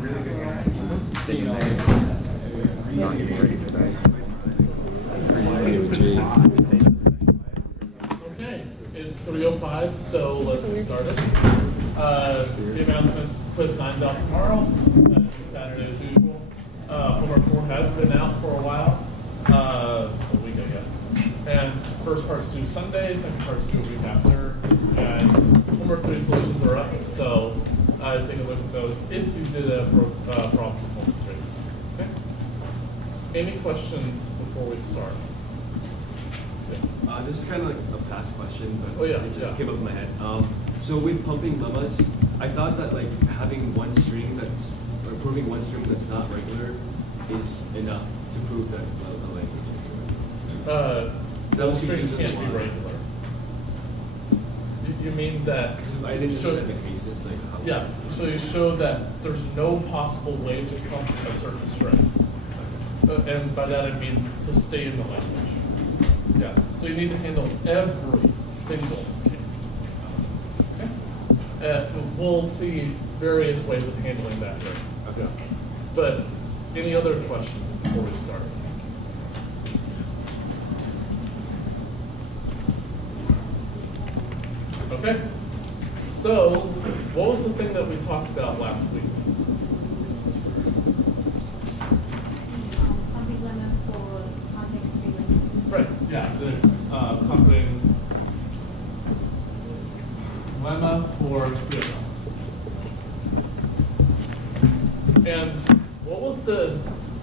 Not getting ready for that. Okay, it's 3:05, so let's get started. The announcements, quiz 9's out tomorrow. That's Saturday as usual. Homework 4 has been out for a while, a week I guess. And first part's due Sunday, second part's due a week after. And homework 3 solutions are up, so take a look at those if you did a problem from homework 3. Okay? Any questions before we start? This is kind of like a past question, but it just came up in my head. So with pumping lemmas, I thought that like having one string that's, or proving one string that's not regular is enough to prove that a language is regular. Those strings can't be regular. You mean that? I didn't understand the cases, like how. Yeah, so you show that there's no possible way to pump a certain string. And by that I mean to stay in the language. Yeah, so you need to handle every single case. Okay? We'll see various ways of handling that here. Okay. But any other questions before we start? Okay, so what was the thing that we talked about last week? Pumping lemma for context-free language. Right, yeah, this pumping lemma for CFLs. And what was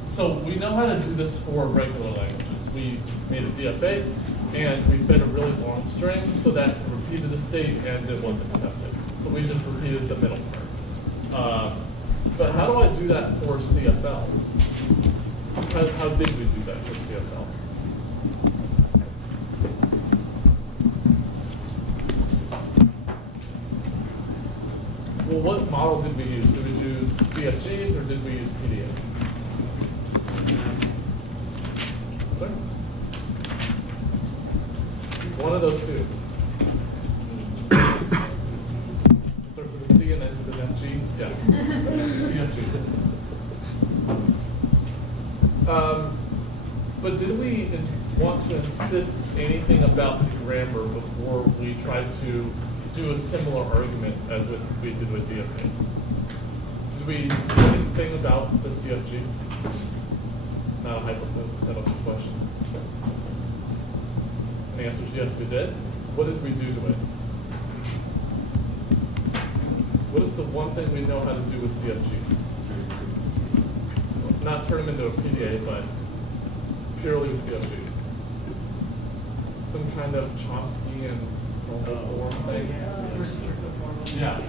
so we know how to do this for regular languages. We made a DFA, and we fed a really long string so that it repeated the state and it was accepted. So we just repeated the middle part. But how do I do that for CFLs? How did we do that for CFLs? Well, what model did we use? Did we use CFGs or did we use PDAs? Sorry? One of those two. Start with a C and ends with an FG? Yeah. CFG. But did we want to insist anything about the grammar before we tried to do a similar argument as we did with DFAs? Did we do anything about the CFG? Not a hypothetical question. And the answer is yes, we did. What did we do to it? What is the one thing we know how to do with CFGs? Not turn them into a PDA, but purely with CFGs. Some kind of Chomsky and normal form thing. Yeah.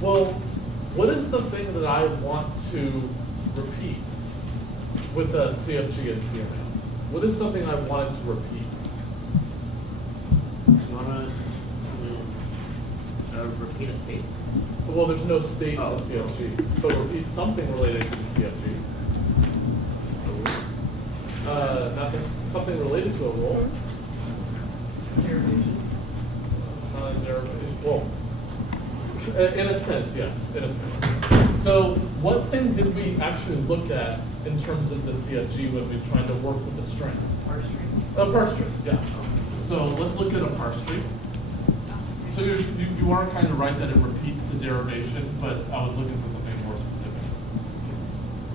Well, what is the thing that I want to repeat with the CFG and CML? What is something I wanted to repeat? You want to repeat a state? Well, there's no state in the CFG, but repeat something related to the CFG. Not just something related to a role. Derivation. Well, in a sense, yes, in a sense. So what thing did we actually look at in terms of the CFG when we tried to work with the string? Parse string. A parse string, yeah. So let's look at a parse string. So you are kind of right that it repeats the derivation, but I was looking for something more specific.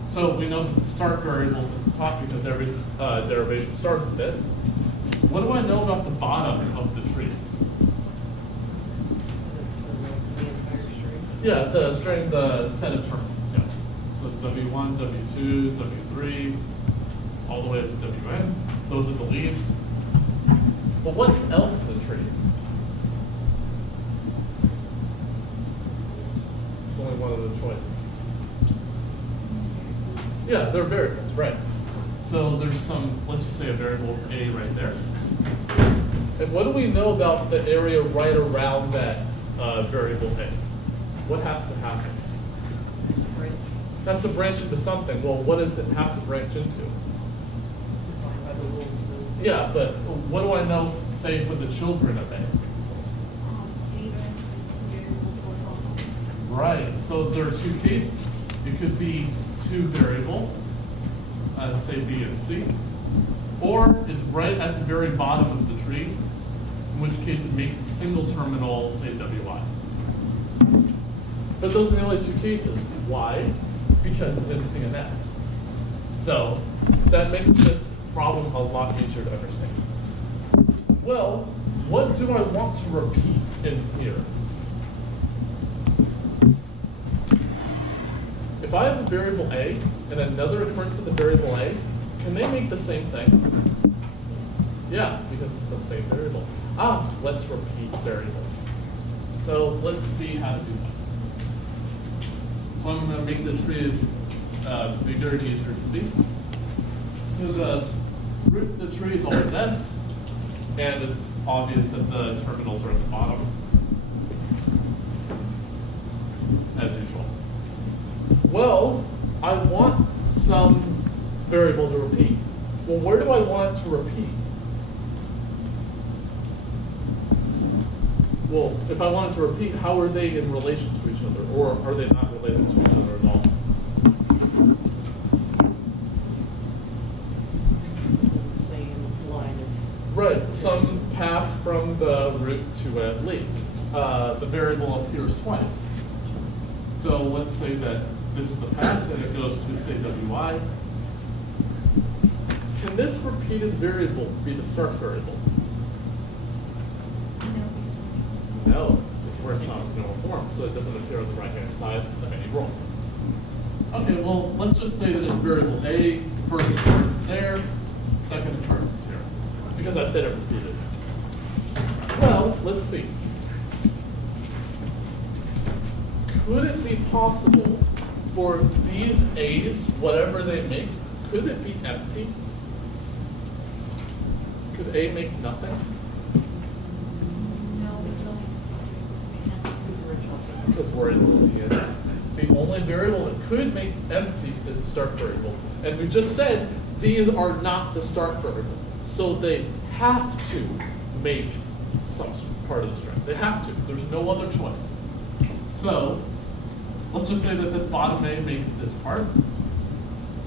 So we know that the start variable is at the top because every derivation starts with it. What do I know about the bottom of the tree? Yeah, the string, the set of terminals, yes. So W1, W2, W3, all the way up to Wn. Those are the leaves. But what's else in the tree? There's only one other choice. Yeah, they're variables, right. So there's some, let's just say a variable A right there. And what do we know about the area right around that variable A? What has to happen? It has to branch into something. Well, what does it have to branch into? Yeah, but what do I know, say, for the children of A? Right, so there are two cases. It could be two variables, say B and C, or is right at the very bottom of the tree, in which case it makes a single terminal, say WI. But those are the only two cases. Why? Because it's missing an F. So that makes this problem a lot easier to understand. Well, what do I want to repeat in here? If I have a variable A and another occurrence of the variable A, can they make the same thing? Yeah, because it's the same variable. Let's repeat variables. So let's see how to do that. So I'm going to make the tree bigger and easier to see. So the root of the tree is always S, and it's obvious that the terminals are at the bottom, as usual. Well, I want some variable to repeat. Well, where do I want it to repeat? Well, if I want it to repeat, how are they in relation to each other? Or are they not related to each other at all? Same line of... Right, some path from the root to a leaf. The variable appears twice. So let's say that this is the path, and it goes to, say, WI. Can this repeated variable be the start variable? No, it's we're in Chomsky normal form, so it doesn't appear on the right-hand side of any row. Okay, well, let's just say that it's variable A, first occurrence is there, second occurrence is here, because I said it repeated. Well, let's see. Could it be possible for these A's, whatever they make, could it be empty? Could A make nothing? No, it's only Because we're in CSE. The only variable that could make empty is the start variable. And we just said these are not the start variable. So they have to make some part of the string. They have to. There's no other choice. So let's just say that this bottom A makes this part.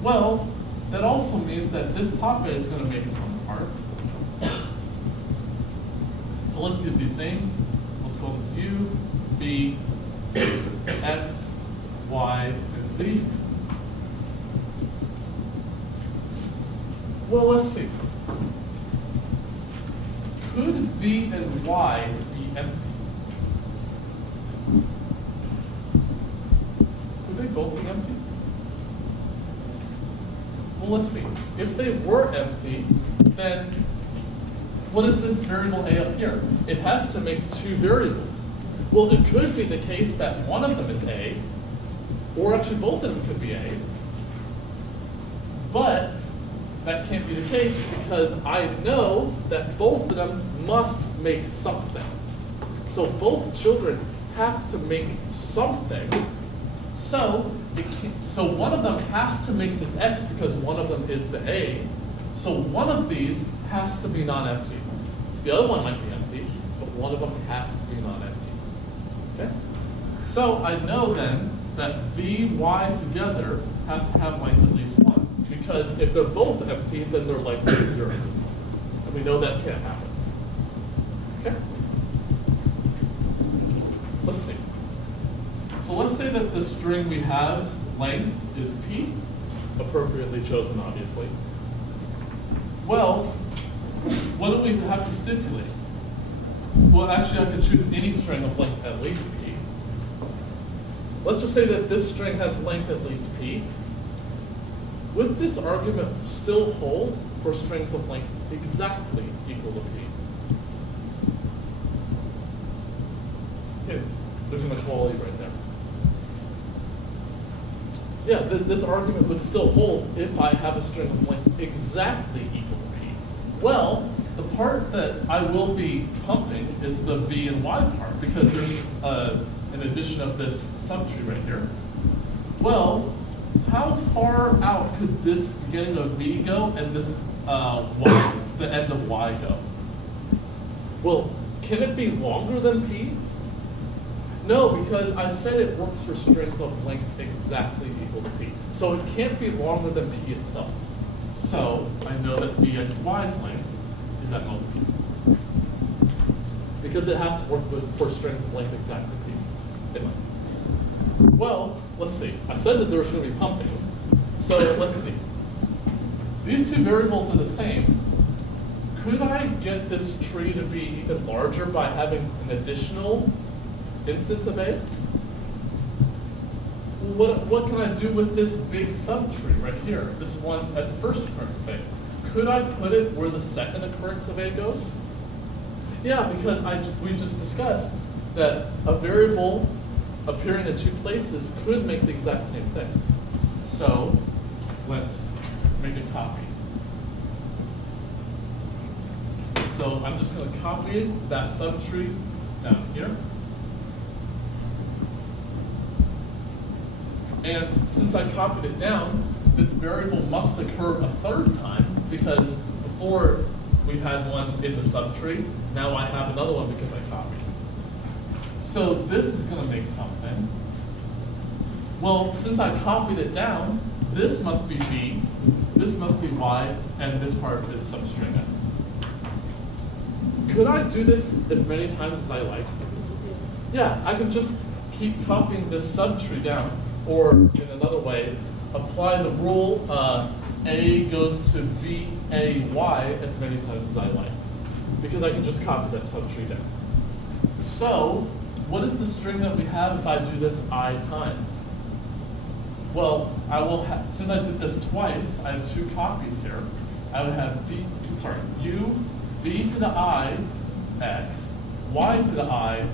Well, that also means that this top A is going to make some part. So let's give these names. Let's call this U, B, X, Y, and Z. Well, let's see. Could V and Y be empty? Could they both be empty? Well, let's see. If they were empty, then what is this variable A up here? It has to make two variables. Well, it could be the case that one of them is A, or actually both of them could be A. But that can't be the case because I know that both of them must make something. So both children have to make something. So one of them has to make this X because one of them is the A. So one of these has to be non-empty. The other one might be empty, but one of them has to be non-empty. Okay? So I know then that V, Y together has to have length at least 1. Because if they're both empty, then they're likely to 0. And we know that can't happen. Okay? Let's see. So let's say that the string we have length is P, appropriately chosen, obviously. Well, what do we have to stipulate? Well, actually, I could choose any string of length at least P. Let's just say that this string has length at least P. Would this argument still hold for strings of length exactly equal to P? Hint, there's an equality right there. Yeah, this argument would still hold if I have a string of length exactly equal to P. Well, the part that I will be pumping is the V and Y part because there's an addition of this subtree right here. Well, how far out could this beginning of V go and this Y, the end of Y go? Well, can it be longer than P? No, because I said it works for strings of length exactly equal to p. So it can't be longer than p itself. So I know that bxy's length is at most p. Because it has to work for strings of length exactly p. Well, let's see. I said that there was going to be pumping. So let's see. These two variables are the same. Could I get this tree to be even larger by having an additional instance of A? What can I do with this big subtree right here? This one at the first occurrence of A. Could I put it where the second occurrence of A goes? Yeah, because we just discussed that a variable appearing in two places could make the exact same things. So let's make a copy. So I'm just going to copy that subtree down here. And since I copied it down, this variable must occur a third time because before we've had one in the subtree, now I have another one because I copied. So this is going to make something. Well, since I copied it down, this must be b, this must be y, and this part is substring x. Could I do this as many times as I like? Yeah, I can just keep copying this subtree down. Or in another way, apply the rule A goes to VAY as many times as I like. Because I can just copy that subtree down. So, what is the string that we have if I do this I times? Well, I will have, since I did this twice, I have two copies here. I would have u, v to the I, x, y to the I,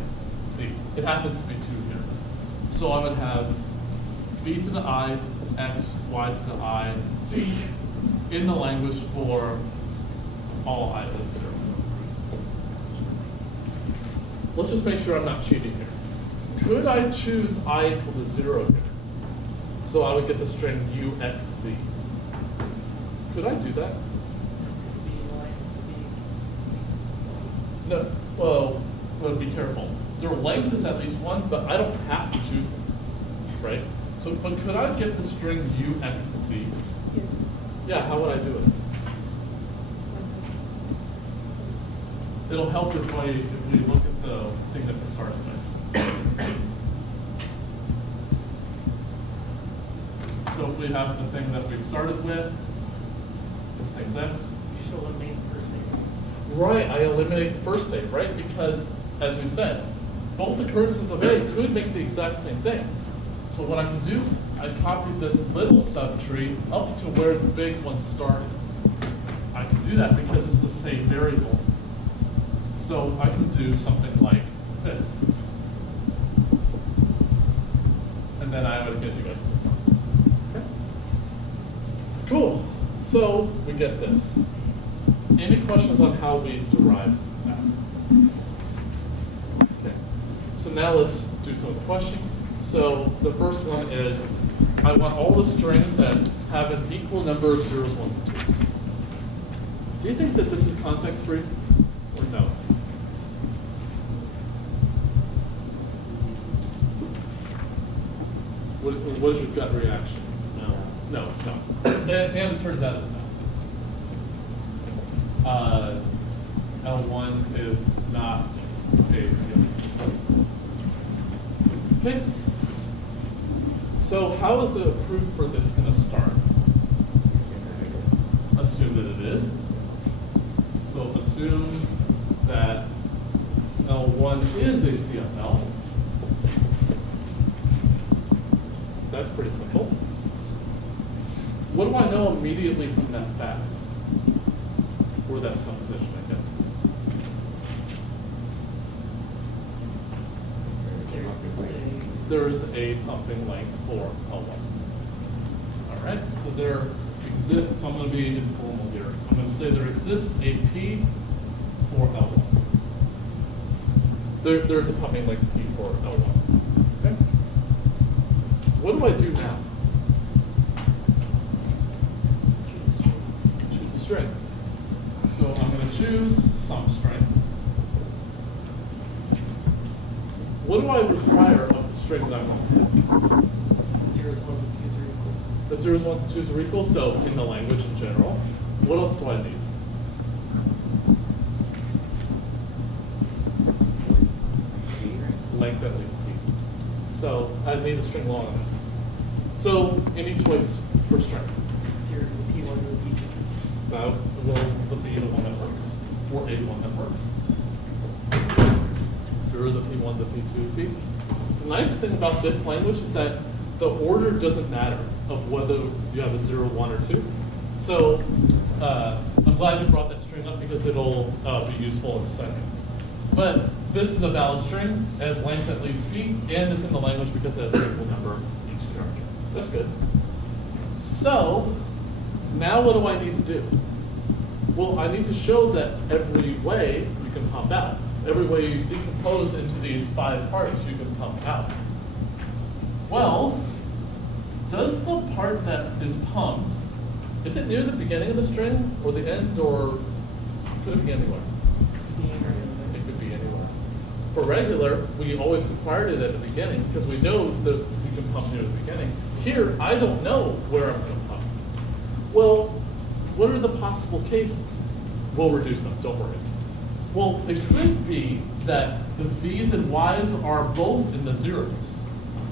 z. It happens to be 2 here. So I would have v to the I, x, y to the I, z in the language for all I that is 0. Let's just make sure I'm not cheating here. Could I choose I equal to 0 here? So I would get the string uxz. Could I do that? No, well, be careful. Their length is at least 1, but I don't have to choose them, right? So, but could I get the string uxz? Yeah, how would I do it? It'll help if we look at the thing that we started with. So if we have the thing that we started with, this thing's x. You should eliminate the first name. Right, I eliminate the first state, right? Because, as we said, both occurrences of A could make the exact same things. So what I can do, I copied this little subtree up to where the big one started. I can do that because it's the same variable. So I can do something like this. And then I would get you guys. Okay. Cool. So we get this. Any questions on how we derive that? Okay. So now let's do some of the questions. So the first one is, I want all the strings that have an equal number of zeros, ones, and twos. Do you think that this is context-free or no? What is your gut reaction? No. No, it's not. And it turns out it's not. L1 is not a CFL. Okay. So how is the proof for this going to start? Assume that it is. So assume that L1 is a CFL. That's pretty simple. What do I know immediately from that fact? Or that supposition, I guess. There's a pumping length for L1. All right, so there exists, so I'm going to be informal here. I'm going to say there exists a P for L1. There's a pumping length P for L1. Okay. What do I do now? Choose a string. So I'm going to choose some string. What do I require string that I'm going to take? Zeros, ones, and twos are equal. The zeros, ones, and twos are equal, so in the language in general. What else do I need? Length at least p. So I need a string long enough. So any choice for string? Zero to the P1 to the P2. That will be the one that works, or a one that works. 0 to P1 to P2 P. The nice thing about this language is that the order doesn't matter of whether you have a 0, 1, or 2. So I'm glad you brought that string up because it'll be useful in a second. But this is a valid string, it has length at least p, and it's in the language because it has an equal number each character. That's good. So now what do I need to do? Well, I need to show that every way you can pump out. Every way you decompose into these 5 parts, you can pump out. Well, does the part that is pumped, is it near the beginning of the string or the end, or could it be anywhere? It could be anywhere. For regular, we always required it at the beginning because we know that we can pump near the beginning. Here, I don't know where I'm going to pump. Well, what are the possible cases? We'll reduce them, don't worry. Well, it could be that the V's and Y's are both in the zeros.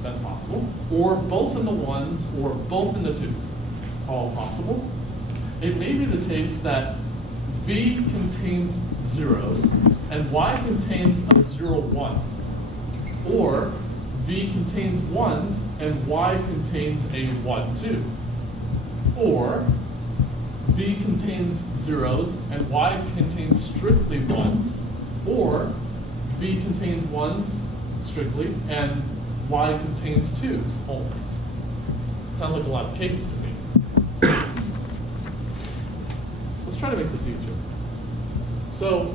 That's possible. Or both in the ones, or both in the twos. All possible. It may be the case that V contains zeros, and Y contains a 0, 1. Or V contains ones, and Y contains a 1, 2. Or V contains zeros, and Y contains strictly ones. Or V contains ones strictly, and Y contains twos only. Sounds like a lot of cases to me. Let's try to make this easier. So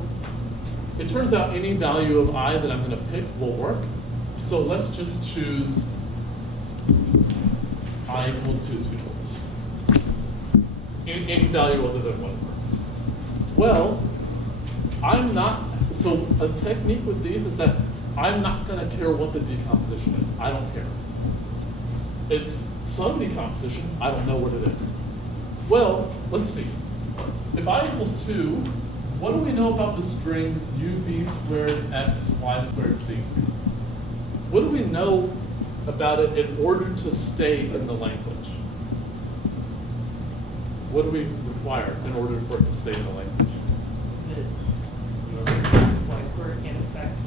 it turns out any value of I that I'm going to pick will work. So let's just choose I equal to 2. Any value other than 1 works. Well, I'm not, so a technique with these is that I'm not going to care what the decomposition is. I don't care. It's some decomposition, I don't know what it is. Well, let's see. If I equals 2, what do we know about the string uv squared x y squared z? What do we know about it in order to stay in the language? What do we require in order for it to stay in the language? The y squared and affect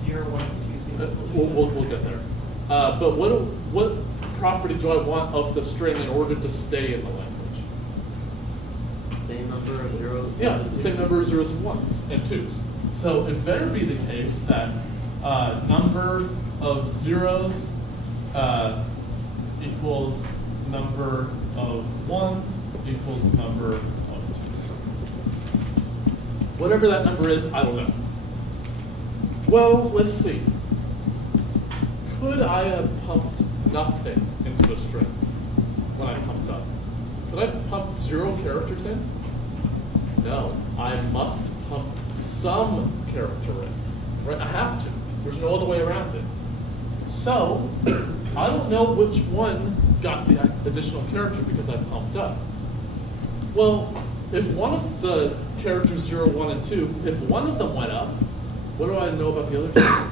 0, 1, and 2. We'll get there. But what property do I want of the string in order to stay in the language? Same number of zeros? Yeah, the same number of zeros and ones and twos. So it better be the case that number of zeros equals number of ones equals number of twos. Whatever that number is, I don't know. Well, let's see. Could I have pumped nothing into the string when I pumped up? Could I pump 0 characters in? No, I must pump some character in. Right? I have to. There's no other way around it. So I don't know which one got the additional character because I pumped up. Well, if one of the characters 0, 1, and 2, if one of them went up, what do I know about the other two?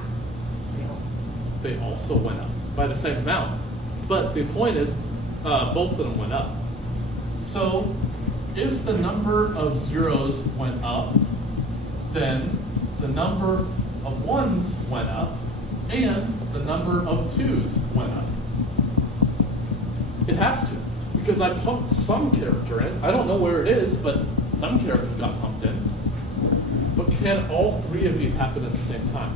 They also went up by the same amount. But the point is, both of them went up. So if the number of zeros went up, then the number of ones went up, and the number of twos went up. It has to, because I pumped some character in. I don't know where it is, but some character got pumped in. But can all 3 of these happen at the same time?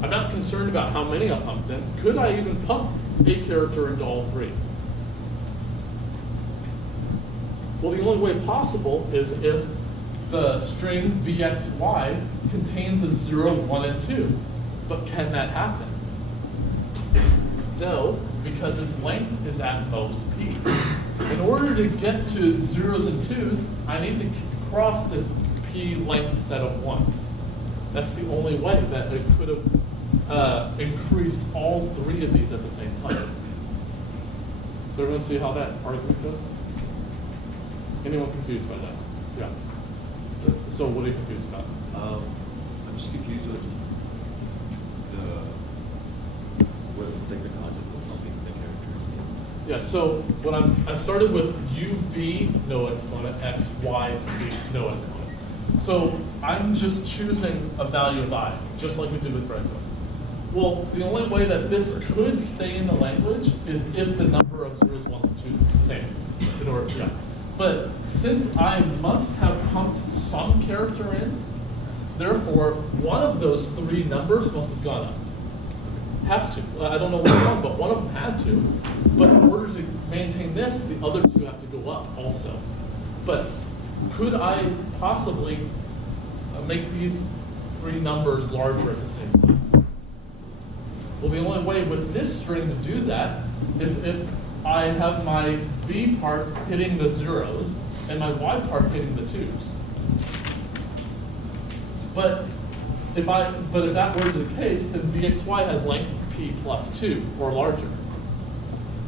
I'm not concerned about how many I pumped in. Could I even pump a character into all 3? Well, the only way possible is if the string vxy contains a 0, 1, and 2. But can that happen? No, because its length is at most p. In order to get to zeros and twos, I need to cross this p length set of ones. That's the only way that it could have increased all three of these at the same time. So everyone see how that argument goes? Anyone confused by that? Yeah. So what are you confused about? I'm just confused with the concept of lumping the characters. Yeah, so when I started with UV, no exponent, X, Y, Z, no exponent. So I'm just choosing a value of I, just like we did with regular. Well, the only way that this could stay in the language is if the number of zeros, ones, and twos is the same. In order, yeah. But since I must have pumped some character in, therefore one of those three numbers must have gone up. Has to. I don't know which one, but one of them had to. But in order to maintain this, the other two have to go up also. But could I possibly make these three numbers larger at the same time? Well, the only way with this string to do that is if I have my V part hitting the zeros and my Y part hitting the twos. But if that were the case, then VXY has length P plus 2 or larger.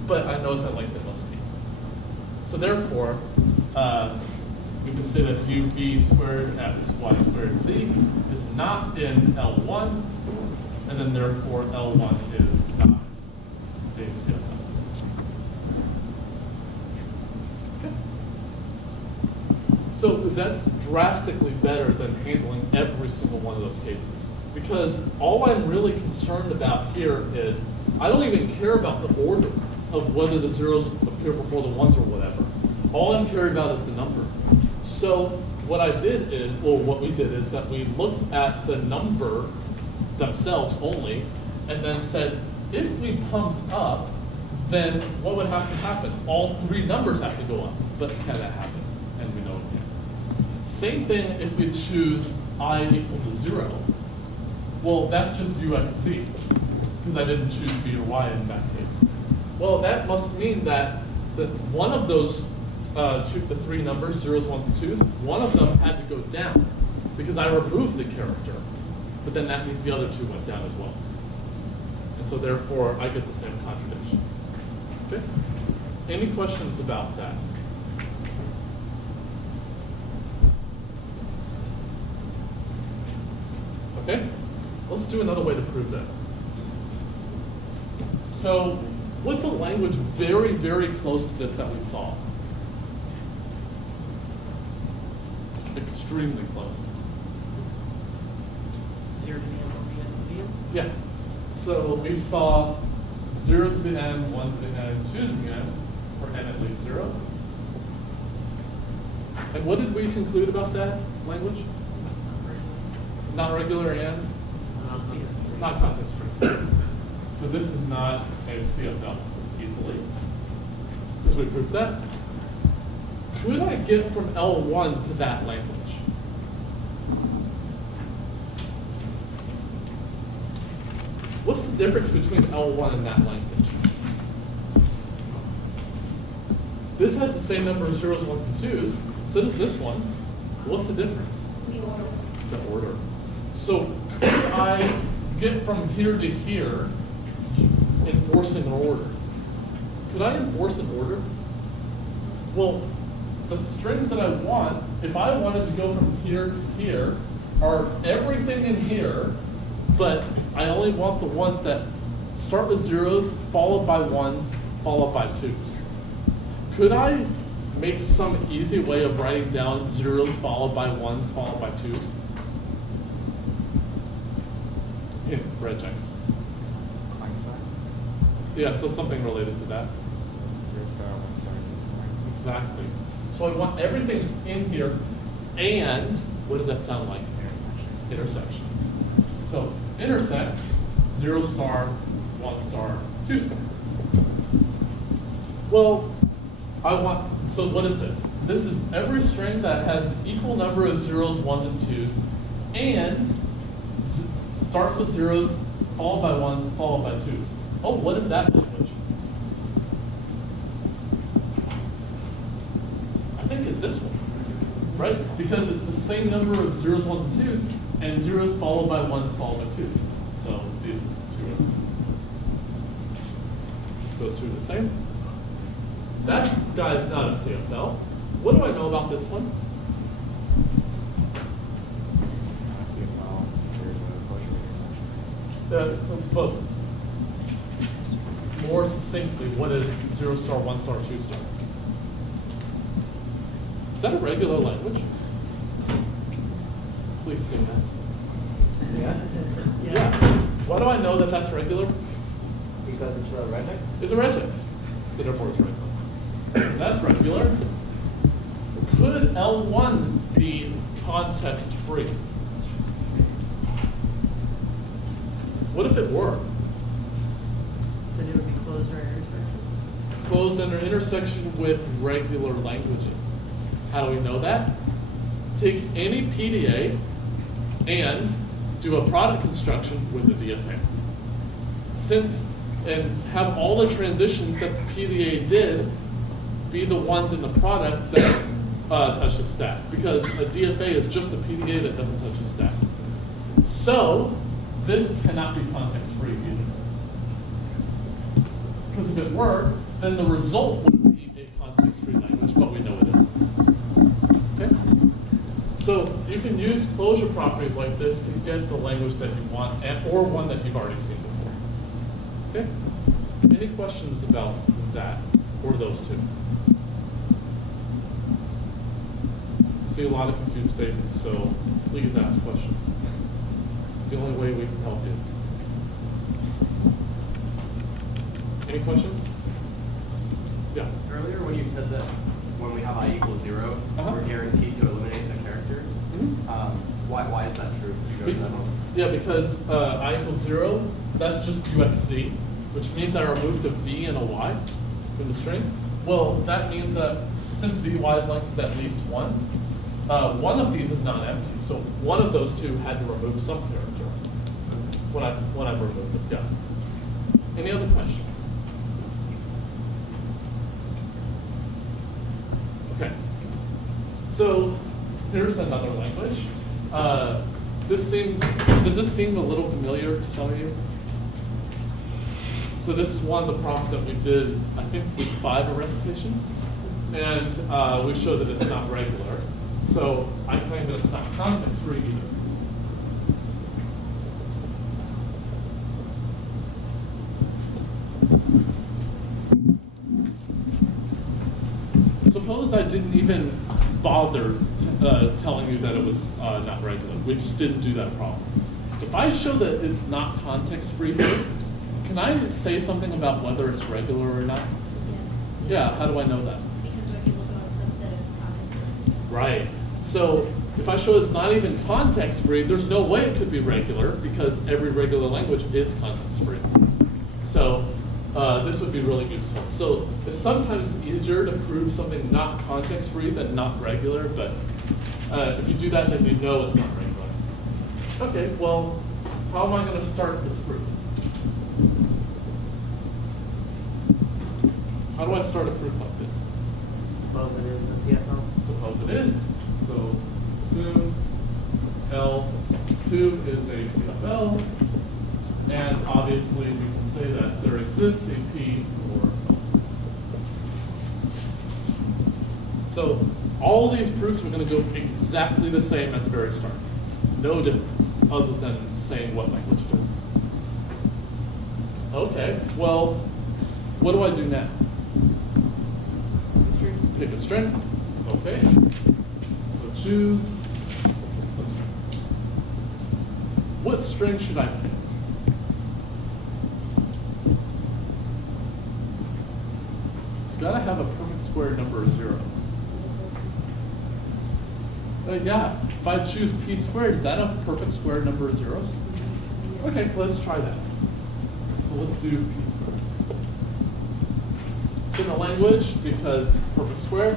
But I know it's at length it must be. So therefore, we can say that UV squared X Y squared Z is not in L1, and then therefore L1 is not a CFL. Okay. So that's drastically better than handling every single one of those cases. Because all I'm really concerned about here is, I don't even care about the order of whether the zeros appear before the ones or whatever. All I'm caring about is the number. So what I did is, well, what we did is that we looked at the number themselves only, and then said, if we pumped up, then what would have to happen? All three numbers have to go up. But can that happen? And we know it can. Same thing if we choose I equal to 0. Well, that's just U x Z, because I didn't choose B or Y in that case. Well, that must mean that one of those the three numbers, zeros, ones, and twos, one of them had to go down, because I removed a character. But then that means the other two went down as well. And so therefore, I get the same contradiction. Okay? Any questions about that? Okay? Let's do another way to prove that. So, what's a language very, very close to this that we saw? Extremely close. 0 to the n, 1 to the n to the n? Yeah. So we saw 0 to the n, 1 to the n, 2 to the n, for n at least 0. And what did we conclude about that language? Not regular and? Not context free. So this is not a CFL easily, because we proved that. Could I get from L1 to that language? What's the difference between L1 and that language? This has the same number of zeros, ones, and twos. So does this one. What's the difference? The order. The order. So could I get from here to here enforcing an order? Could I enforce an order? Well, the strings that I want, if I wanted to go from here to here, are everything in here, but I only want the ones that start with zeros, followed by ones, followed by twos. Could I make some easy way of writing down zeros followed by ones, followed by twos? In regex. Yeah, so something related to that. Exactly. So I want everything in here, and what does that sound like? Intersection. So intersects 0 star, 1 star, 2 star. Well, so what is this? This is every string that has an equal number of zeros, ones, and twos, and starts with zeros, followed by ones, followed by twos. Oh, what is that language? I think it's this one, right? Because it's the same number of zeros, ones, and twos, and zeros followed by ones, followed by twos. So these those two are the same. That guy's not a CFL. What do I know about this one? But more succinctly, what is 0 star, 1 star, 2 star? Is that a regular language? Please say yes. Yeah. Why do I know that that's regular? Because it's a regex? It's a regex. So therefore it's regular. That's regular. Could L1 be context free? What if it were? Then it would be closed or intersection. Closed under intersection with regular languages. How do we know that? Take any PDA and do a product construction with the DFA. And have all the transitions that the PDA did be the ones in the product that touch the stack. Because a DFA is just a PDA that doesn't touch the stack. So this cannot be context free either. Because if it were, then the result would be a context free language, but we know it isn't. Okay? So you can use closure properties like this to get the language that you want, or one that you've already seen before. Okay? Any questions about that or those two? I see a lot of confused faces, so please ask questions. It's the only way we can help you. Any questions? Yeah. Earlier when you said that when we have I equals 0, we're guaranteed to eliminate a character, why is that true? Do you go to that one? Yeah, because I equals 0, that's just UXZ, which means I removed a V and a Y from the string. Well, that means that since VY's length is at least 1, one of these is non-empty, so one of those two had to remove some character when I removed it. Yeah. Any other questions? Okay. So here's another language. Does this seem a little familiar to some of you? So this is one of the problems that we did, I think, week 5 of recitation. And we showed that it's not regular. So I claim that it's not context free either. Suppose I didn't even bother telling you that it was not regular. We just didn't do that problem. If I show that it's not context free here, can I say something about whether it's regular or not? Yes. Yeah, how do I know that? Because regulars are a subset of context free. Right. So if I show it's not even context free, there's no way it could be regular because every regular language is context free. So this would be really useful. So it's sometimes easier to prove something not context free than not regular, but if you do that, then you know it's not regular. Okay, well, how am I going to start this proof? How do I start a proof like this? Suppose it is a CFL. Suppose it is. So assume L2 is a CFL, and obviously we can say that there exists a P for L2. So all these proofs are going to go exactly the same at the very start. No difference, other than saying what language it is. Okay, well, what do I do now? Pick a string. Okay. So choose. What string should I pick? It's got to have a perfect square number of zeros. Yeah, if I choose p squared, is that a perfect square number of zeros? Okay, let's try that. So let's do p squared. It's in the language because perfect square,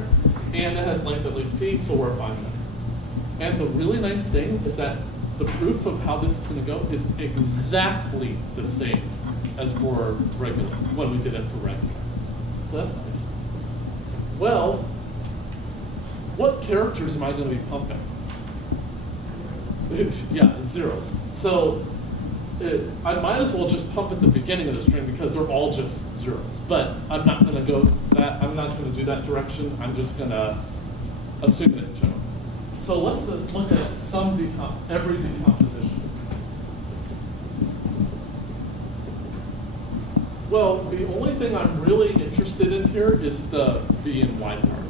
and it has length at least p, so we're fine there. And the really nice thing is that the proof of how this is going to go is exactly the same as for regular, when we did it for regular. So that's nice. Well, what characters am I going to be pumping? Yeah, zeros. So I might as well just pump at the beginning of the string because they're all just zeros. But I'm not going to go that. I'm not going to do that direction. I'm just going to assume it in general. So let's look at every decomposition. Well, the only thing I'm really interested in here is the V and Y part.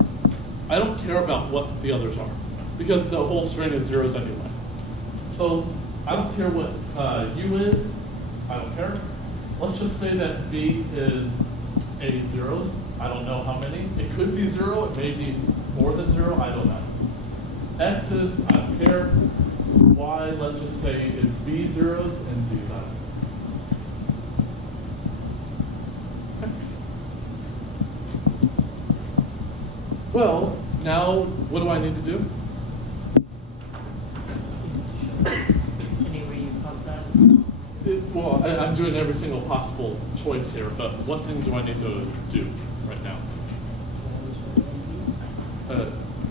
I don't care about what the others are because the whole string is zeros anyway. So I don't care what U is. I don't care. Let's just say that V is a zeros. I don't know how many. It could be 0. It may be more than 0. I don't know. X is, I don't care. Y, let's just say, is B zeros and Z is I don't care. Well, now what do I need to do? Any way you pump that? Well, I'm doing every single possible choice here, but what thing do I need to do right now?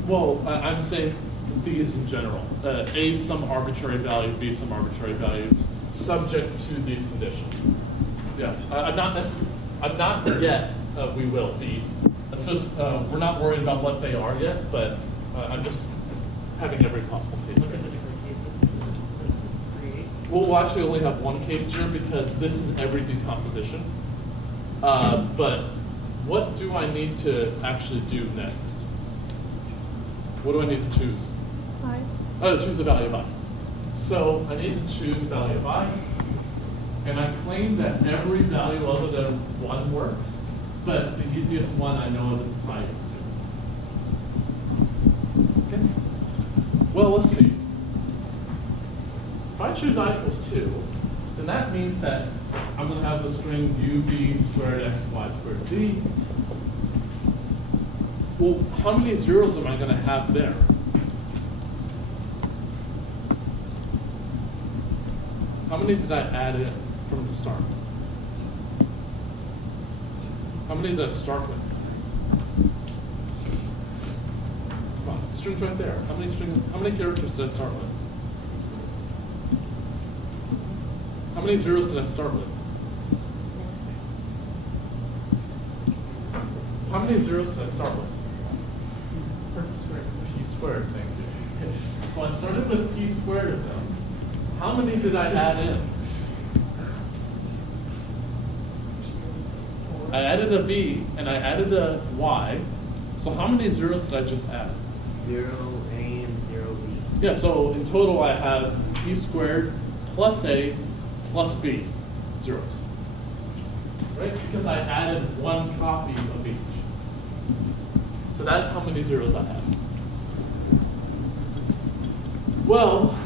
Well, I'm saying these in general. A is some arbitrary value, B some arbitrary values, subject to these conditions. Yeah, I'm not yet, we will be. We're not worried about what they are yet, but I'm just having every possible case What are here. the different cases this could create? We'll actually only have one case here because this is every decomposition. But what do I need to actually do next? What do I need to choose? I. Choose a value of I. So I need to choose a value of I. And I claim that every value other than 1 works. But the easiest one I know of is I equals 2. Okay. Well, let's see. If I choose I equals 2, then that means that I'm going to have the string UB squared x y squared z. Well, how many zeros am I going to have there? How many did I add in from the start? How many did I start with? Come on, the string's right there. How many characters did I start with? How many zeros did I start with? How many zeros did I start with? P squared, thank you. So I started with P squared of them. How many did I add in? I added a V and I added a Y. So how many zeros did I just add? 0 and 0 B. Yeah, so in total I have P squared plus A plus B zeros. Right? Because I added 1 copy of each. So that's how many zeros I have. Well,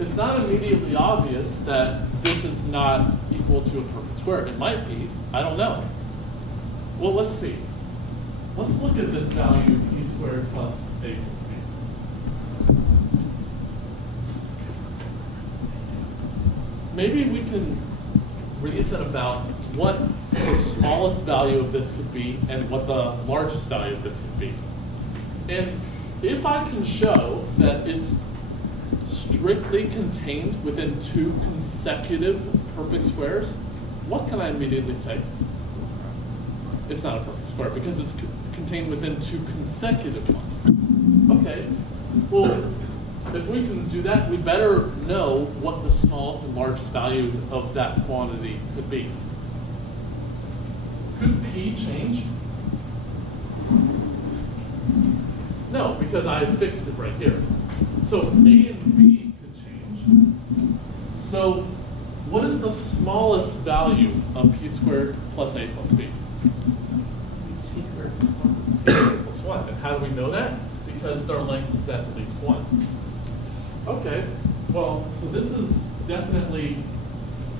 it's not immediately obvious that this is not equal to a perfect square. It might be. I don't know. Well, let's see. Let's look at this value, P squared plus A equals B. Maybe we can reason about what the smallest value of this could be and what the largest value of this could be. And if I can show that it's strictly contained within 2 consecutive perfect squares, what can I immediately say? It's not a perfect square because it's contained within 2 consecutive ones. Okay, well, if we can do that, we better know what the smallest and largest value of that quantity could be. Could P change? No, because I fixed it right here. So A and B could change. So what is the smallest value of P squared plus A plus B? P squared plus 1. P squared plus 1. And how do we know that? Because their length is at least 1. Okay, well, so this is definitely,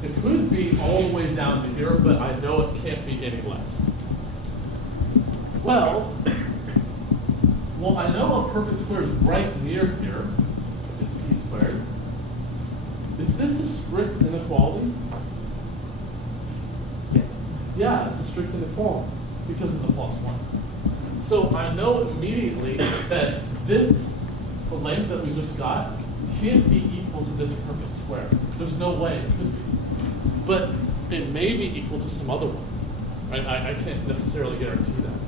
it could be all the way down to here, but I know it can't be any less. Well, I know a perfect square is right near here, is P squared. Is this a strict inequality? Yes. Yeah, it's a strict inequality because of the plus 1. So I know immediately that this, the length that we just got, can't be equal to this perfect square. There's no way it could be. but it may be equal to some other one, right? I can't necessarily guarantee that.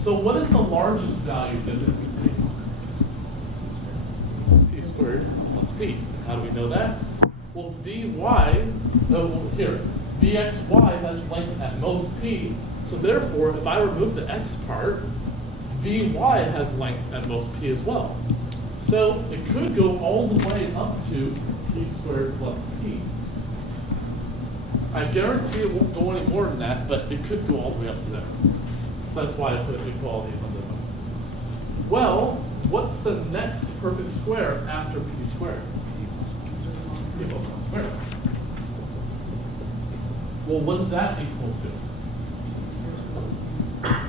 So what is the largest value that this can take? P squared plus P. How do we know that? Well, here, Vxy has length at most P, so therefore, if I remove the x part, Vy has length at most P as well. So it could go all the way up to P squared plus P. I guarantee it won't go any more than that, but it could go all the way up to there. So that's why I put equalities under them. Well, what's the next perfect square after P squared? P plus 1 squared. Well, what is that equal to?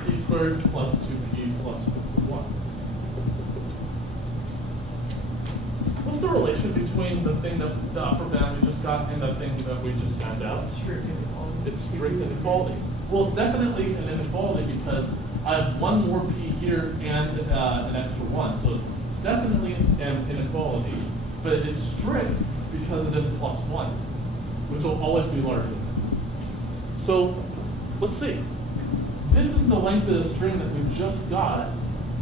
P squared plus 2P plus 1. What's the relation between the thing that the upper bound we just got and the thing that we just found out? Strict inequality. It's strict inequality. Well, it's definitely an inequality because I have one more P here and an extra one. So it's definitely an inequality, but it's strict because of this plus 1, which will always be larger than that. So let's see. This is the length of the string that we just got.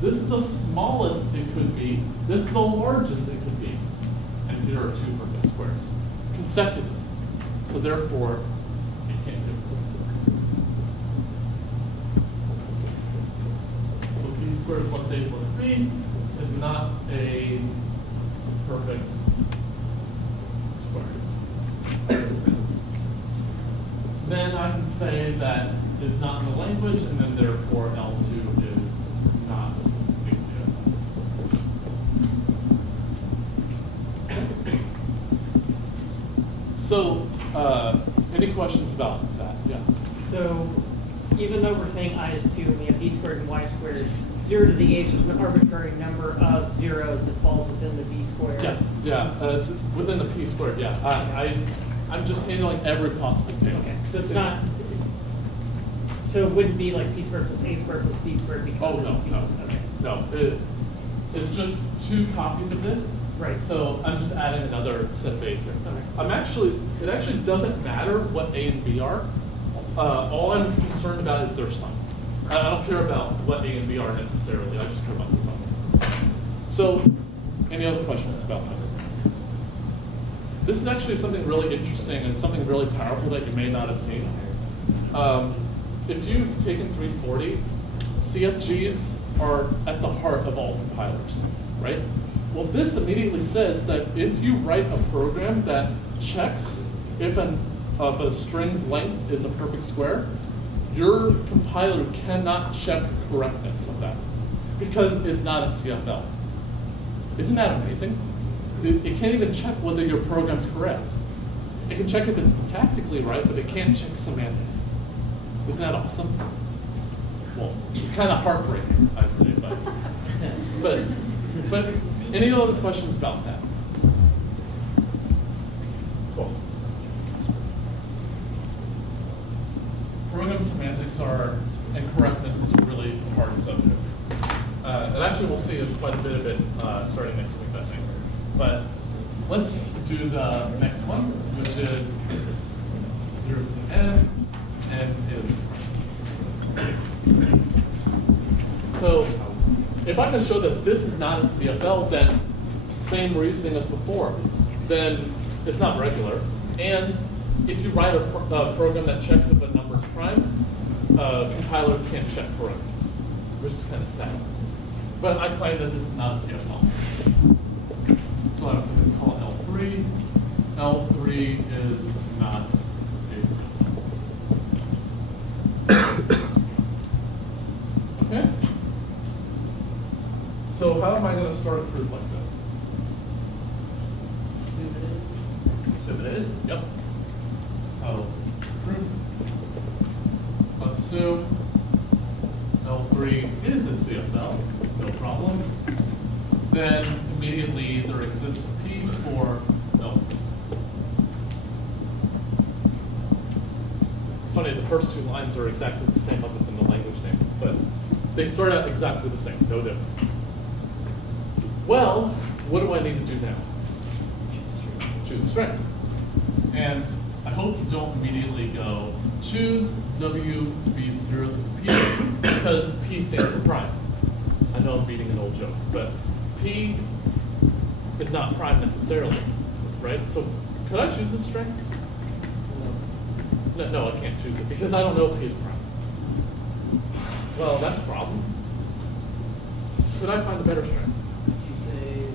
This is the smallest it could be. This is the largest it could be. And here are two perfect squares consecutive. So therefore, it can't be a perfect square. So P squared plus A plus B is not a perfect square. Then I can say that it's not in the language, and then therefore L2 is not a big deal. So, any questions about that? Yeah. So even though we're saying I is 2 and we have B squared and Y squared, 0 to the H is an arbitrary number of zeros that falls within the B squared. Yeah, it's within the P squared, yeah. I'm just handling every possible case. Okay, so it's not, so it wouldn't be like P squared plus A squared plus B squared because It's just two copies of this. Right. So I'm just adding another set base here. Okay. It actually doesn't matter what A and B are. All I'm concerned about is their sum. I don't care about what A and B are necessarily. I just care about the sum. So, any other questions about this? This is actually something really interesting and something really powerful that you may not have seen. If you've taken 340, CFGs are at the heart of all compilers, right? Well, this immediately says that if you write a program that checks if a string's length is a perfect square, your compiler cannot check correctness of that because it's not a CFL. Isn't that amazing? It can't even check whether your program's correct. It can check if it's syntactically right, but it can't check semantics. Isn't that awesome? Well, it's kind of heartbreaking, I'd say, but any other questions about that? Cool. Program semantics and correctness is a really hard subject. And actually we'll see quite a bit of it starting next week, I think. But let's do the next one, which is 0 to the n and is. So if I can show that this is not a CFL, then same reasoning as before. Then it's not regular. And if you write a program that checks if a number is prime, compiler can't check correctness, which is kind of sad. But I claim that this is not a CFL. So I'm going to call it L3. L3 is not a CFL. Okay? So how am I going to start a proof like this? Assume it is? Yep. So proof. Assume L3 is a CFL, no problem. Then immediately there exists a P for L3. It's funny, the first two lines are exactly the same other than the language name, but they start out exactly the same, no difference. Well, what do I need to do now? Choose a string. And I hope you don't immediately go, choose W to be 0 to the P, because P stands for prime. I know I'm beating an old joke, but P is not prime necessarily, right? So could I choose this string? No, I can't choose it, because I don't know if P is prime. Well, that's a problem. Could I find a better string? You say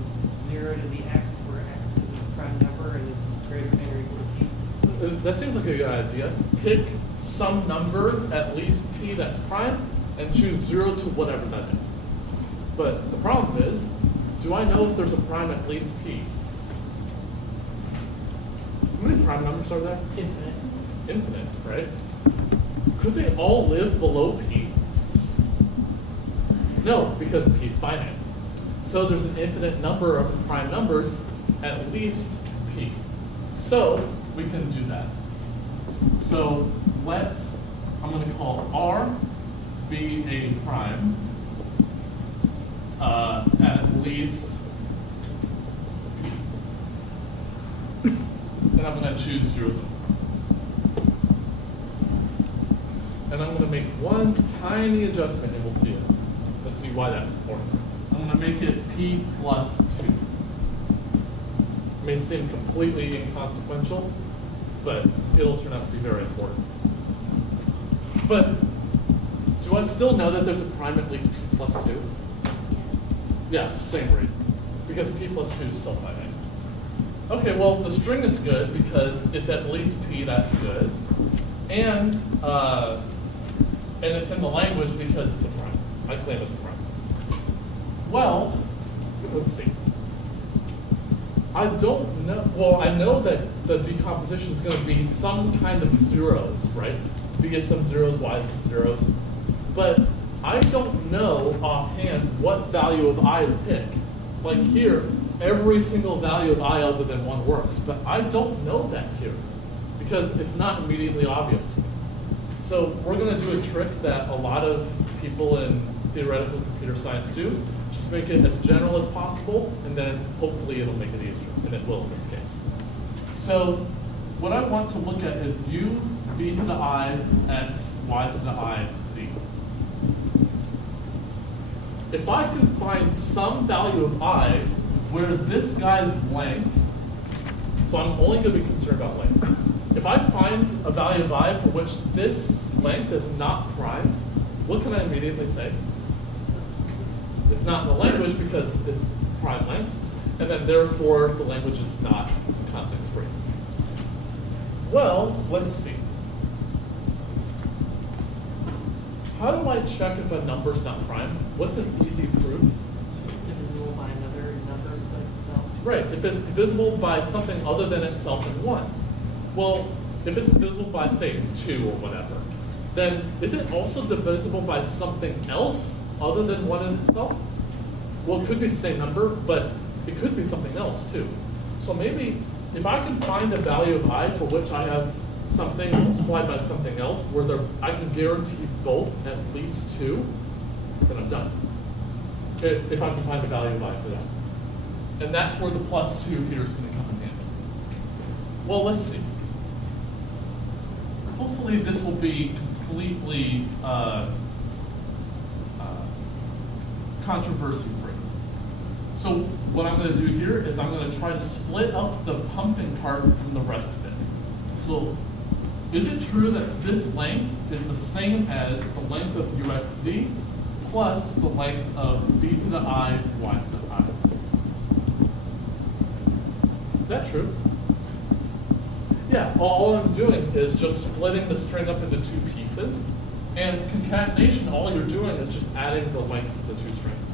0 to the x, where x is a prime number and it's greater than or equal to p. That seems like a good idea. Pick some number, at least P, that's prime, and choose 0 to whatever that is. But the problem is, do I know if there's a prime at least P? How many prime numbers are there? Infinite. Infinite, right? Could they all live below P? No, because P is finite. So there's an infinite number of prime numbers, at least P. So we can do that. So I'm going to call R be a prime at least P. And I'm going to choose 0 to the prime. And I'm going to make one tiny adjustment, and we'll see it. Let's see why that's important. I'm going to make it P plus 2. It may seem completely inconsequential, but it'll turn out to be very important. But do I still know that there's a prime at least P plus 2? Yeah, same reason. Because P plus 2 is still finite. Okay, well, the string is good because it's at least P, that's good. And it's in the language because it's a prime. I claim it's a prime. Well, let's see. I don't know, well, I know that the decomposition is going to be some kind of zeros, right? V is some zeros, Y is some zeros. But I don't know offhand what value of I to pick. Like here, every single value of I other than 1 works, but I don't know that here because it's not immediately obvious to me. So we're going to do a trick that a lot of people in theoretical computer science do. Just make it as general as possible, and then hopefully it'll make it easier, and it will in this case. So what I want to look at is u v to the I x, y to the I z. If I can find some value of I where this guy's length, so I'm only going to be concerned about length. If I find a value of I for which this length is not prime, what can I immediately say? It's not in the language because it's prime length, and then therefore the language is not context free. Well, let's see. How do I check if a number's not prime? What's an easy proof? It's divisible by another number like itself. Right, if it's divisible by something other than itself and 1. Well, if it's divisible by, say, 2 or whatever, then is it also divisible by something else other than 1 in itself? Well, it could be the same number, but it could be something else too. So maybe if I can find a value of I for which I have something multiplied by something else where I can guarantee both at least 2, then I'm done. If I can find the value of I for that. And that's where the plus 2 here is going to come in handy. Well, let's see. Hopefully this will be completely controversy free. So what I'm going to do here is I'm going to try to split up the pumping part from the rest of it. So is it true that this length is the same as the length of uxz plus the length of v to the I, y to the I? Is that true? Yeah, all I'm doing is just splitting the string up into 2 pieces. And concatenation, all you're doing is just adding the length of the 2 strings.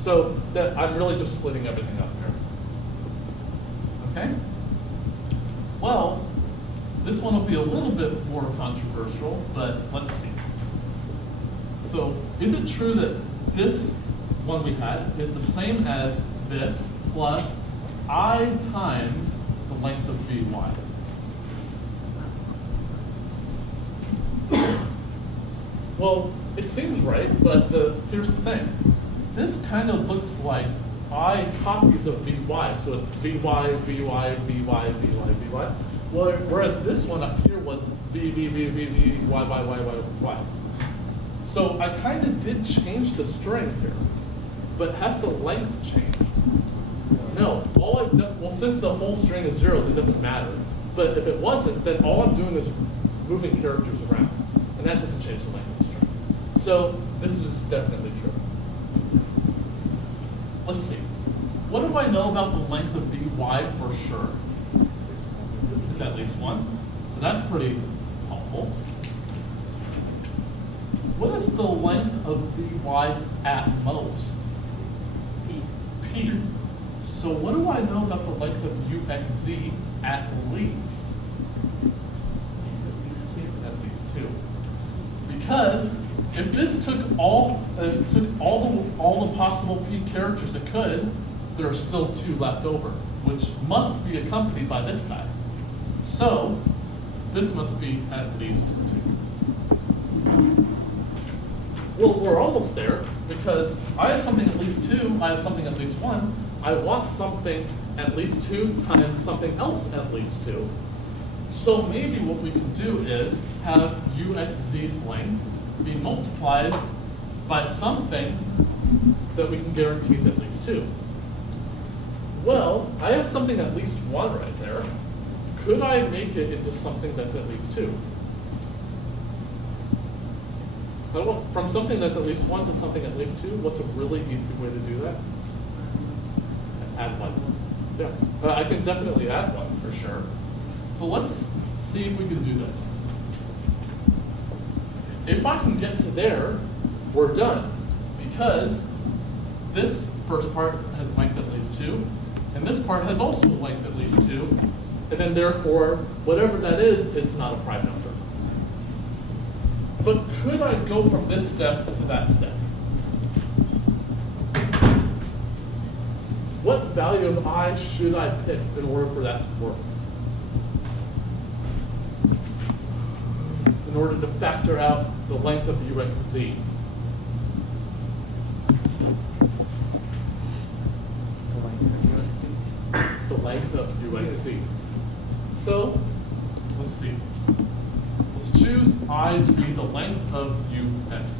So that I'm really just splitting everything up here. Okay? Well, this one will be a little bit more controversial, but let's see. So is it true that this one we had is the same as this plus I times the length of vy? Well, it seems right, but here's the thing. This kind of looks like I copies of vy, so it's vy, vy, vy, vy, vy. Well, whereas this one up here was v, v, v, v, v, y, y, y, y, y. So I kind of did change the string here, but has the length changed? No, all I've done, well, since the whole string is zeros, it doesn't matter. But if it wasn't, then all I'm doing is moving characters around, and that doesn't change the length of the string. So this is definitely true. Let's see. What do I know about the length of vy for sure? Is at least 1. So that's pretty helpful. What is the length of vy at most? P. So what do I know about the length of uxz at least? It's at least 2. Because if this took all the possible p characters it could, there are still 2 left over, which must be accompanied by this guy. So this must be at least 2. Well, we're almost there, because I have something at least 2, I have something at least 1. I want something at least 2 times something else at least 2. So maybe what we can do is have uxz's length be multiplied by something that we can guarantee is at least 2. Well, I have something at least 1 right there. Could I make it into something that's at least 2? From something that's at least 1 to something at least 2, what's a really easy way to do that? Add 1. Yeah, I can definitely add 1 for sure. So let's see if we can do this. If I can get to there, we're done. Because this first part has length at least 2, and this part has also length at least 2, and then therefore, whatever that is not a prime number. But could I go from this step to that step? What value of I should I pick in order for that to work? In order to factor out the length of uxz. The length of uxz. So, let's see. Let's choose I to be the length of uxz.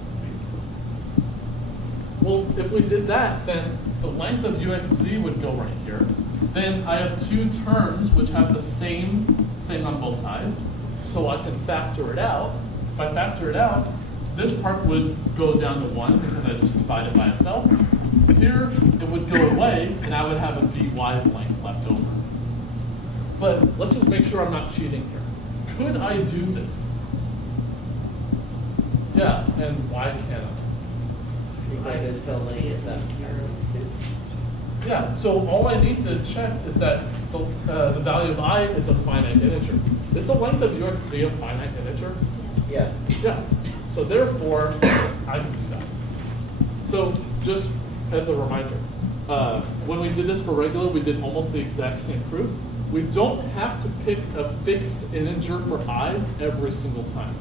Well, if we did that, then the length of uxz would go right here. Then I have 2 terms which have the same thing on both sides, so I can factor it out. If I factor it out, this part would go down to 1 because I just divided by itself. Here, it would go away, and I would have a vy's length left over. But let's just make sure I'm not cheating here. Could I do this? Yeah, and why can't I? Yeah, so all I need to check is that the value of I is a finite integer. Is the length of uxz a finite integer? Yes. Yeah, so therefore, I can do that. So just as a reminder, when we did this for regular, we did almost the exact same proof. We don't have to pick a fixed integer for I every single time.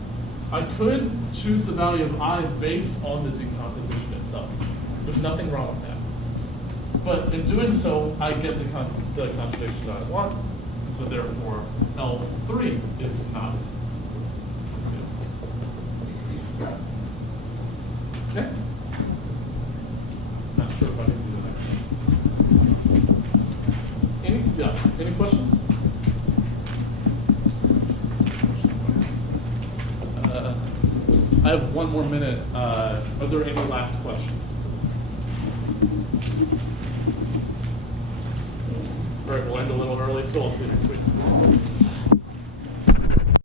I could choose the value of I based on the decomposition itself. There's nothing wrong with that. But in doing so, I get the conservation that I want, and so therefore L3 is not concealed. Okay? Not sure if I can do the next one. Any questions? I have 1 more minute. Are there any last questions? All right, we'll end a little early, so I'll see you next week.